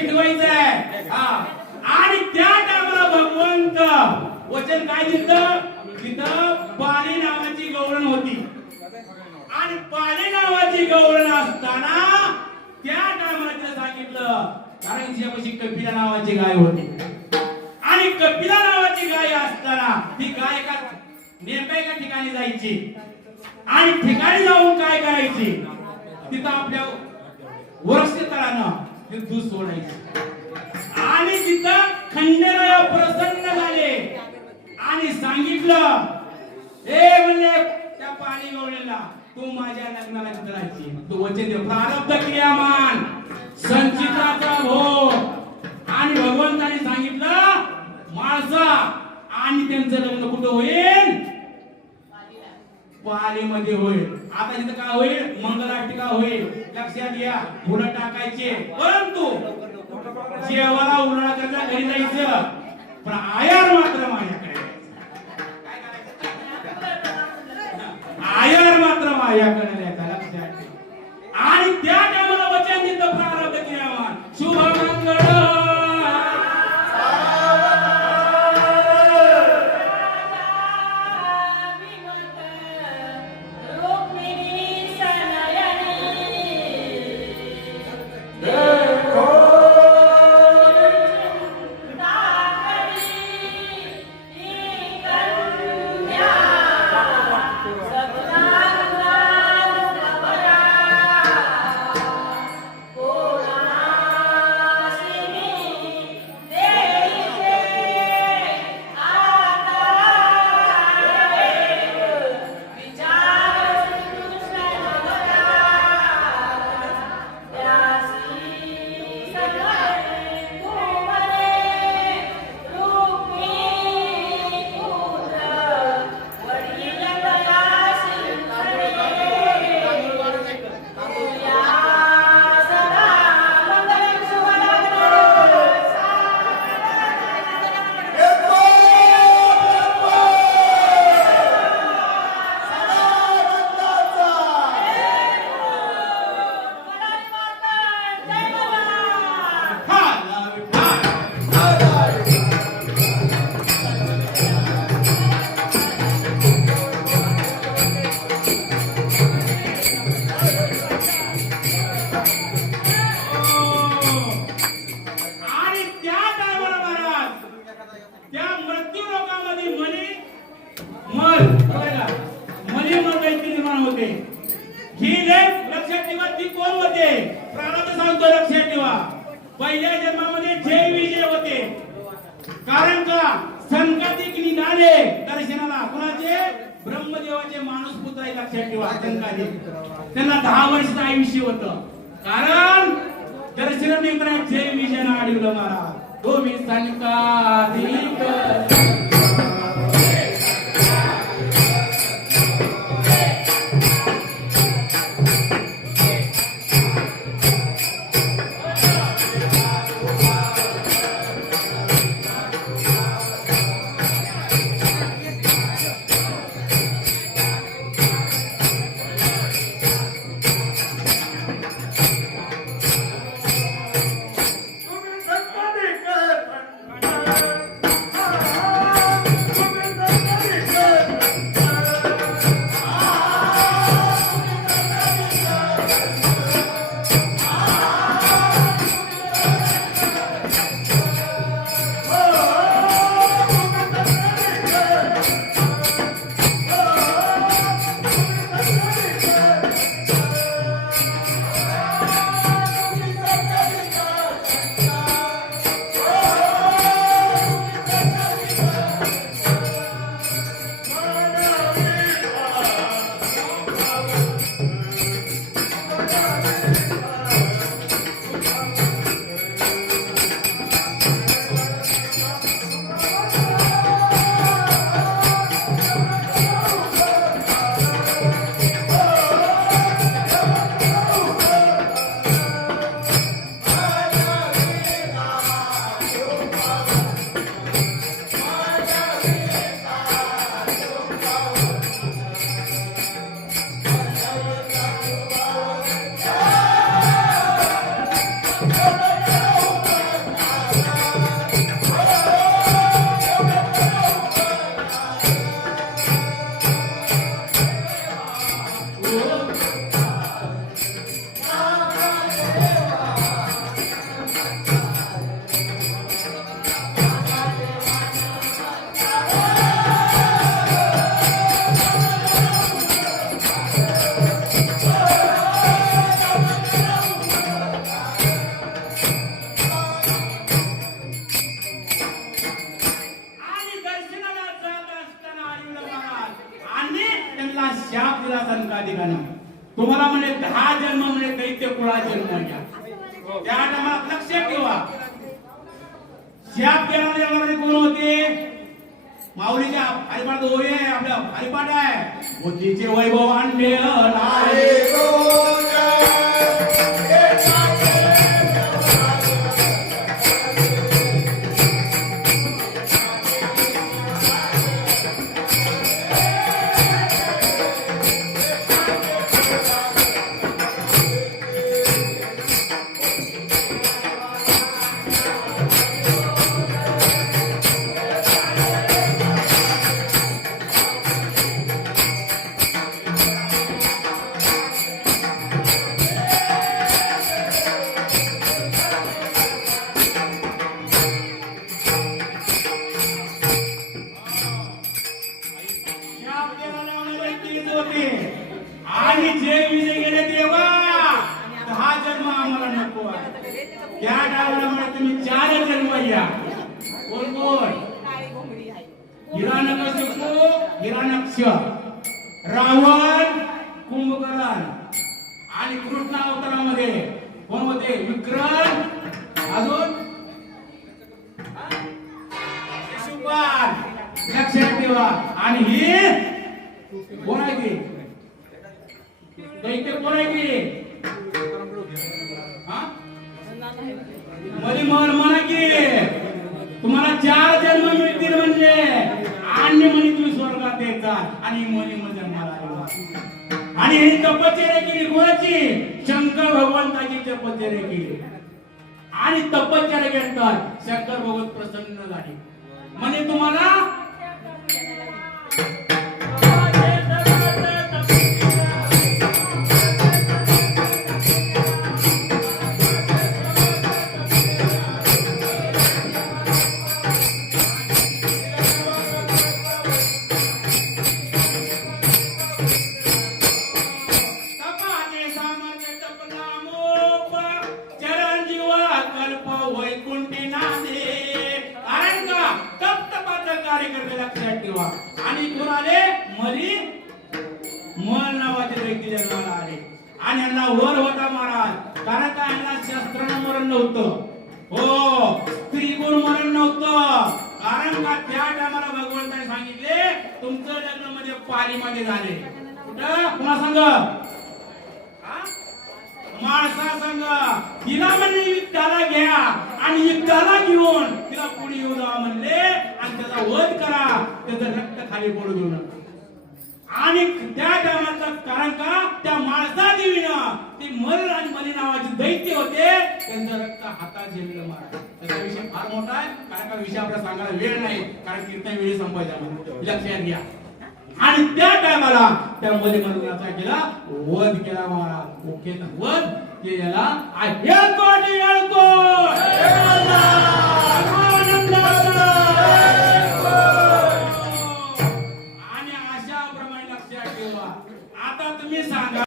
ठेवायचं आहे. आणि त्या टायमाला भगवंत वचन काय दिलं, तिथं पाली नावाची गवळण होती. आणि पाली नावाची गवळण असताना त्या टायमाला तिला सांगितलं, कारण तिच्यापाशी कपिला नावाची गाय होती. आणि कपिला नावाची गाय असताना ती गाय का नेमक्या एका ठिकाणी जायची आणि ठिकाणी जाऊन काय करायची, तिथं आपल्या वरस्य तळानं ते दूध सोडायचे. आणि तिथं खंडेराय प्रसन्न झाले आणि सांगितलं, ए म्हणले त्या पाणी गवळेला, तू माझ्या लग्नाला करायची, तू वचन दे. प्रारब्ध क्रियामान संचिताचा भोग. आणि भगवंताने सांगितलं माळसा, आणि त्यांचं लग्न कुठं होईल, पालीमध्ये होईल. आता तिथं काय होईल, मंगलाष्टिका होईल. लक्षात घ्या, फुलं टाकायचे, परंतु जेवाला उन्हाळा करता घरी जायचं, पण आयार मात्र माझ्याकडे, आयार मात्र माझ्याकडे द्यायचा. लक्षात घ्या. आणि त्या टायमाला वचन दिलं प्रारब्ध क्रियावान शुभ मंगळ. पहिल्या जन्मामध्ये जय विजय होते. कारण का संकातिक निघाले दर्शनाला, कुणाचे, ब्रह्मदेवाचे माणूस पुत्र आहे. लक्षात ठेवा, संकातिक. त्यांना 10 वर्षाचं आयुष्य होतं. कारण दर्शन नेमरा जय विजय आढळलं महाराज. तुम्ही संकातिक ठिकाणी तुम्हाला म्हणे 10 जन्म म्हणे दैत्य कुळात जन्म घ्या. त्या टायमाला लक्षात ठेवा शाप देणारे कोण होते? माऊलीच्या हरिपाठ ओवी आहे, आपल्या हरिपाठ आहे, बुद्धीचे वैभव आणले आणि जे विजय गेले तेव्हा 10 जन्म आम्हाला नको आहे. त्या डावल्यामुळे तुम्ही 4 जन्म घ्या. कोण कोण? हिरण्यकशिपू, हिरण्यक्ष, रावण, कुंभकर्ण आणि कृष्ण अवतारामध्ये कोण होते? विक्रम, अजून शिशुपाल. लक्षात ठेवा. आणि ही कोण आहे ती? दैत्य कोण आहे की? म्हणा की तुम्हाला 4 जन्म मिळतील म्हणजे आणि म्हणे तुम्ही स्वर्गात येतात आणि मनी मध्ये आणि ही तपश्चर्या केली. कोणाची? शंकर भगवंताची तपश्चर्या केली आणि तपश्चर्या घेतात. शंकर भगवंत प्रसन्न झाले म्हणजे तुम्हाला आणि कोण आले? मरी मल नावाचे व्यक्ती जन्माला आले आणि यांना वर होता महाराज. कारण का यांना शस्त्रानं मरण नव्हतं. हो, स्त्री गुण मरण नव्हतं. कारण का त्या टायमाला भगवंताने सांगितले तुमचं लग्न म्हणजे पालीमध्ये झाले. कुठं? कुणा संग? माणसा संग. तिला म्हणले युद्धाला घ्या आणि युद्धाला घेऊन तिला पुढे येऊ द्या म्हणले आणि त्याचा वध करा, त्याचं रक्त खाली पडू देऊ नका. आणि त्या टायमाचं कारण का त्या माणसा देवीनं ते मल आणि मली नावाचे दैत्य होते, त्यांचं रक्त हातात झेललं महाराज. त्याचा विषय फार मोठा आहे. कारण का विषय आपल्याला सांगायला वेळ नाही, कारण कीर्तन वेळी संपायचा. लक्षात घ्या. आणि त्या टायमाला त्या मली मलनाचा केला वध केला महाराज. ओके, वध केला. आणि अशा प्रमाणे लक्षात ठेवा. आता तुम्ही सांगा.